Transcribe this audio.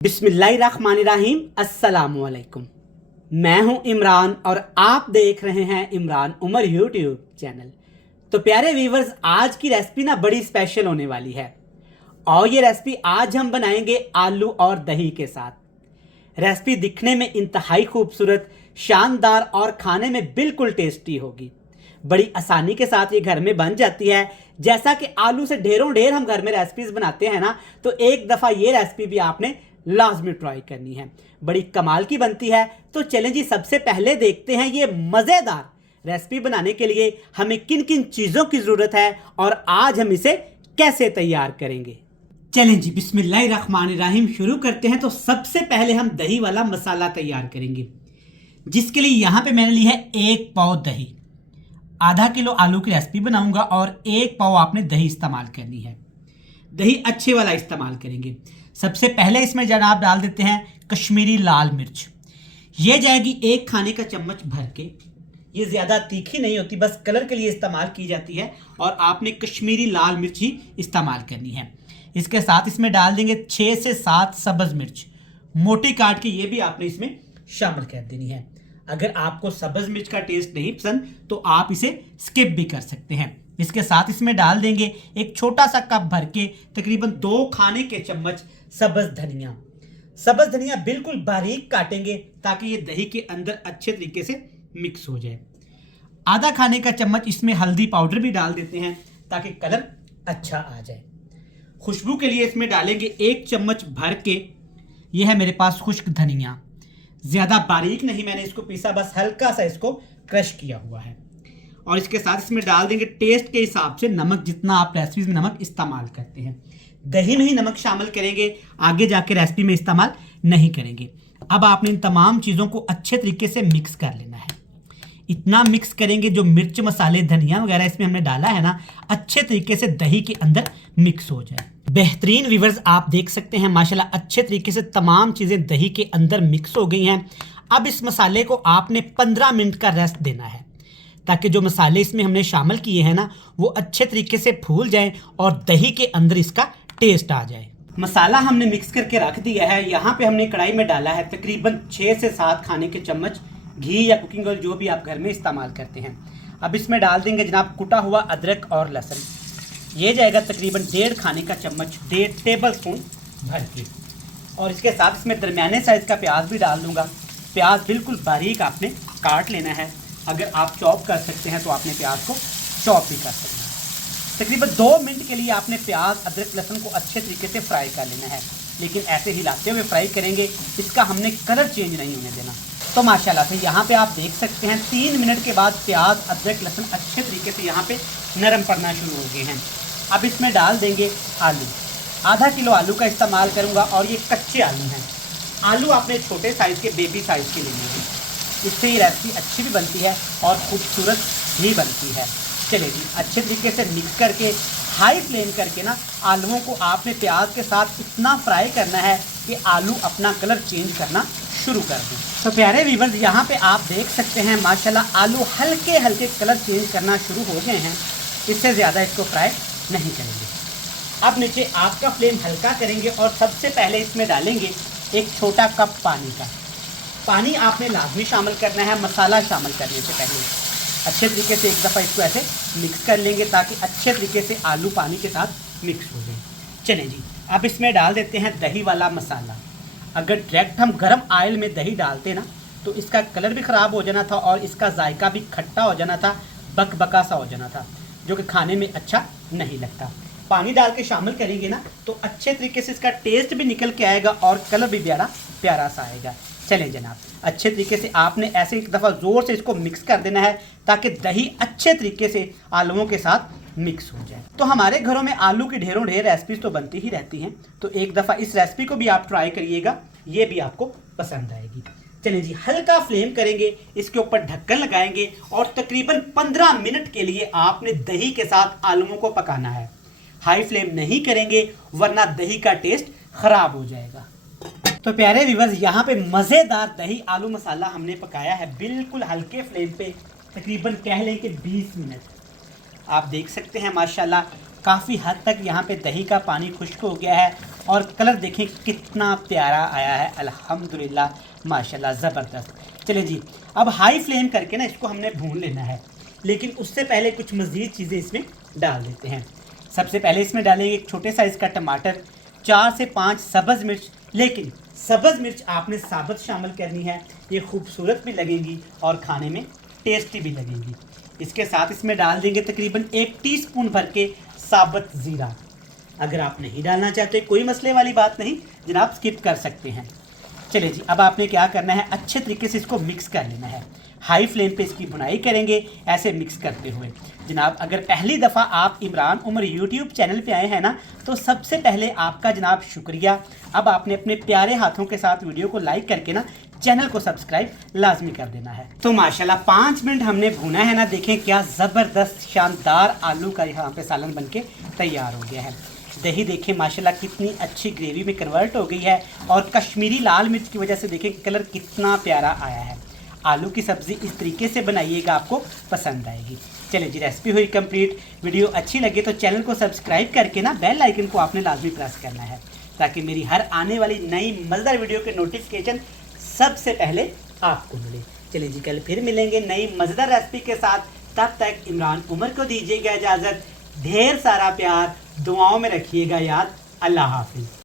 बिस्मिल्लाहिर्रहमानिर्रहीम अस्सलामुअलैकुम। मैं हूं इमरान और आप देख रहे हैं इमरान उमर यूट्यूब चैनल। तो प्यारे व्यूवर्स, आज की रेसिपी ना बड़ी स्पेशल होने वाली है और ये रेसिपी आज हम बनाएंगे आलू और दही के साथ। रेसिपी दिखने में इंतहाई खूबसूरत, शानदार और खाने में बिल्कुल टेस्टी होगी। बड़ी आसानी के साथ ये घर में बन जाती है। जैसा कि आलू से ढेरों ढेर हम घर में रेसिपीज बनाते हैं ना, तो एक दफ़ा ये रेसिपी भी आपने लाजमी ट्राई करनी है। बड़ी कमाल की बनती है। तो चलें जी, सबसे पहले देखते हैं ये मज़ेदार रेसिपी बनाने के लिए हमें किन किन चीज़ों की ज़रूरत है और आज हम इसे कैसे तैयार करेंगे। चलें जी, बिस्मिल्लाहिर्रहमानिर्रहीम शुरू करते हैं। तो सबसे पहले हम दही वाला मसाला तैयार करेंगे, जिसके लिए यहाँ पे मैंने ली है 1 पाव दही। आधा किलो आलू की रेसिपी बनाऊंगा और 1 पाव आपने दही इस्तेमाल करनी है। दही अच्छे वाला इस्तेमाल करेंगे। सबसे पहले इसमें जनाब डाल देते हैं कश्मीरी लाल मिर्च। ये जाएगी 1 खाने का चम्मच भर के। ये ज़्यादा तीखी नहीं होती, बस कलर के लिए इस्तेमाल की जाती है और आपने कश्मीरी लाल मिर्च ही इस्तेमाल करनी है। इसके साथ इसमें डाल देंगे 6 से 7 सब्ज़ मिर्च, मोटी काट के ये भी आपने इसमें शामिल कर देनी है। अगर आपको सब्ज़ मिर्च का टेस्ट नहीं पसंद तो आप इसे स्किप भी कर सकते हैं। इसके साथ इसमें डाल देंगे एक छोटा सा कप भर के तकरीबन 2 खाने के चम्मच सब्ज़ धनिया। सब्ज़ धनिया बिल्कुल बारीक काटेंगे ताकि ये दही के अंदर अच्छे तरीके से मिक्स हो जाए। आधा खाने का चम्मच इसमें हल्दी पाउडर भी डाल देते हैं ताकि कलर अच्छा आ जाए। खुशबू के लिए इसमें डालेंगे 1 चम्मच भर के, ये है मेरे पास खुश्क धनिया। ज़्यादा बारीक नहीं मैंने इसको पीसा, बस हल्का सा इसको क्रश किया हुआ है। और इसके साथ इसमें डाल देंगे टेस्ट के हिसाब से नमक, जितना आप रेसिपीज में नमक इस्तेमाल करते हैं। दही में ही नमक शामिल करेंगे, आगे जाके रेसिपी में इस्तेमाल नहीं करेंगे। अब आपने इन तमाम चीज़ों को अच्छे तरीके से मिक्स कर लेना है। इतना मिक्स करेंगे जो मिर्च मसाले धनिया वगैरह इसमें हमने डाला है ना, अच्छे तरीके से दही के अंदर मिक्स हो जाए। बेहतरीन व्यूअर्स, आप देख सकते हैं माशाल्लाह अच्छे तरीके से तमाम चीज़ें दही के अंदर मिक्स हो गई हैं। अब इस मसाले को आपने 15 मिनट का रेस्ट देना है ताकि जो मसाले इसमें हमने शामिल किए हैं ना, वो अच्छे तरीके से फूल जाएं और दही के अंदर इसका टेस्ट आ जाए। मसाला हमने मिक्स करके रख दिया है। यहाँ पे हमने कढ़ाई में डाला है तकरीबन 6 से 7 खाने के चम्मच घी या कुकिंग ऑयल, जो भी आप घर में इस्तेमाल करते हैं। अब इसमें डाल देंगे जनाब कुटा हुआ अदरक और लहसुन। ये जाएगा तकरीबन 1.5 खाने का चम्मच, 1.5 टेबल स्पून भर के। और इसके साथ इसमें दरमियाने साइज़ का प्याज भी डाल दूँगा। प्याज बिल्कुल बारीक आपने काट लेना है। अगर आप चॉप कर सकते हैं तो आपने प्याज को चॉप भी कर सकते हैं। तकरीबन 2 मिनट के लिए आपने प्याज अदरक लहसुन को अच्छे तरीके से फ्राई कर लेना है, लेकिन ऐसे हिलाते हुए फ्राई करेंगे, इसका हमने कलर चेंज नहीं होने देना। तो माशाल्लाह से यहाँ पे आप देख सकते हैं 3 मिनट के बाद प्याज अदरक लहसुन अच्छे तरीके से यहाँ पे नरम पड़ना शुरू हो गए हैं। अब इसमें डाल देंगे आलू। आधा किलो आलू का इस्तेमाल करूँगा और ये कच्चे आलू हैं। आलू आपने छोटे साइज़ के बेबी साइज़ के लेने हैं। इससे ये रेसिपी अच्छी भी बनती है और खूबसूरत भी बनती है। चलिए जी, अच्छे तरीके से मिक्स करके हाई फ्लेम करके ना आलूओं को आपने प्याज के साथ इतना फ्राई करना है कि आलू अपना कलर चेंज करना शुरू कर दें। तो प्यारे व्यूअर्स, यहाँ पे आप देख सकते हैं माशाल्लाह आलू हल्के हल्के कलर चेंज करना शुरू हो गए हैं। इससे ज़्यादा इसको फ्राई नहीं करेंगे। अब नीचे आग का फ्लेम हल्का करेंगे और सबसे पहले इसमें डालेंगे एक छोटा कप पानी का। पानी आपने लाजमी शामिल करना है मसाला शामिल करने से पहले। अच्छे तरीके से एक दफ़ा इसको ऐसे मिक्स कर लेंगे ताकि अच्छे तरीके से आलू पानी के साथ मिक्स हो जाए। चलें जी, अब इसमें डाल देते हैं दही वाला मसाला। अगर डायरेक्ट हम गर्म ऑयल में दही डालते ना तो इसका कलर भी ख़राब हो जाना था और इसका जायका भी खट्टा हो जाना था, बकबका सा हो जाना था, जो कि खाने में अच्छा नहीं लगता। पानी डाल के शामिल करेंगे ना तो अच्छे तरीके से इसका टेस्ट भी निकल के आएगा और कलर भी प्यारा सा आएगा। चलें जनाब, अच्छे तरीके से आपने ऐसे एक दफ़ा ज़ोर से इसको मिक्स कर देना है ताकि दही अच्छे तरीके से आलूओं के साथ मिक्स हो जाए। तो हमारे घरों में आलू की ढेरों ढेर रेसिपीज़ तो बनती ही रहती हैं, तो एक दफ़ा इस रेसिपी को भी आप ट्राई करिएगा, ये भी आपको पसंद आएगी। चलें जी, हल्का फ्लेम करेंगे, इसके ऊपर ढक्कन लगाएंगे और तकरीबन 15 मिनट के लिए आपने दही के साथ आलूओं को पकाना है। हाई फ्लेम नहीं करेंगे वरना दही का टेस्ट ख़राब हो जाएगा। तो प्यारे व्यूअर्स, यहाँ पे मज़ेदार दही आलू मसाला हमने पकाया है बिल्कुल हल्के फ्लेम पे, तकरीबन कह लें कि 20 मिनट। आप देख सकते हैं माशाल्लाह काफ़ी हद तक यहाँ पे दही का पानी खुश्क हो गया है और कलर देखें कितना प्यारा आया है, अल्हम्दुलिल्लाह माशाल्लाह ज़बरदस्त। चलें जी, अब हाई फ्लेम करके ना इसको हमने भून लेना है, लेकिन उससे पहले कुछ मज़ीद चीज़ें इसमें डाल देते हैं। सबसे पहले इसमें डालेंगे एक छोटे साइज़ का टमाटर, 4 से 5 सब्ज़ मिर्च, लेकिन सब्ज़ मिर्च आपने साबुत शामिल करनी है, ये खूबसूरत भी लगेंगी और खाने में टेस्टी भी लगेंगी। इसके साथ इसमें डाल देंगे तकरीबन 1 टीस्पून भर के साबुत ज़ीरा। अगर आप नहीं डालना चाहते कोई मसले वाली बात नहीं जनाब, स्किप कर सकते हैं। चलिए जी, अब आपने क्या करना है, अच्छे तरीके से इसको मिक्स कर लेना है। हाई फ्लेम पे इसकी भुनाई करेंगे ऐसे मिक्स करते हुए। जनाब अगर पहली दफ़ा आप इमरान उमर यूट्यूब चैनल पे आए हैं ना, तो सबसे पहले आपका जनाब शुक्रिया। अब आपने अपने प्यारे हाथों के साथ वीडियो को लाइक करके ना चैनल को सब्सक्राइब लाजमी कर देना है। तो माशाल्लाह 5 मिनट हमने भुना है ना, देखें क्या ज़बरदस्त शानदार आलू का यहाँ पे सालन बन के तैयार हो गया है। दही देखें माशाल्लाह कितनी अच्छी ग्रेवी में कन्वर्ट हो गई है, और कश्मीरी लाल मिर्च की वजह से देखें कलर कितना प्यारा आया है। आलू की सब्ज़ी इस तरीके से बनाइएगा, आपको पसंद आएगी। चलिए जी, रेसिपी हुई कंप्लीट। वीडियो अच्छी लगे तो चैनल को सब्सक्राइब करके ना बेल आइकन को आपने लाजमी प्रेस करना है, ताकि मेरी हर आने वाली नई मज़ेदार वीडियो के नोटिफिकेशन सबसे पहले आपको मिले। चलिए जी, कल फिर मिलेंगे नई मज़ेदार रेसिपी के साथ। तब तक इमरान उमर को दीजिएगा इजाज़त। ढेर सारा प्यार दुआओं में रखिएगा याद। अल्लाह हाफिज़।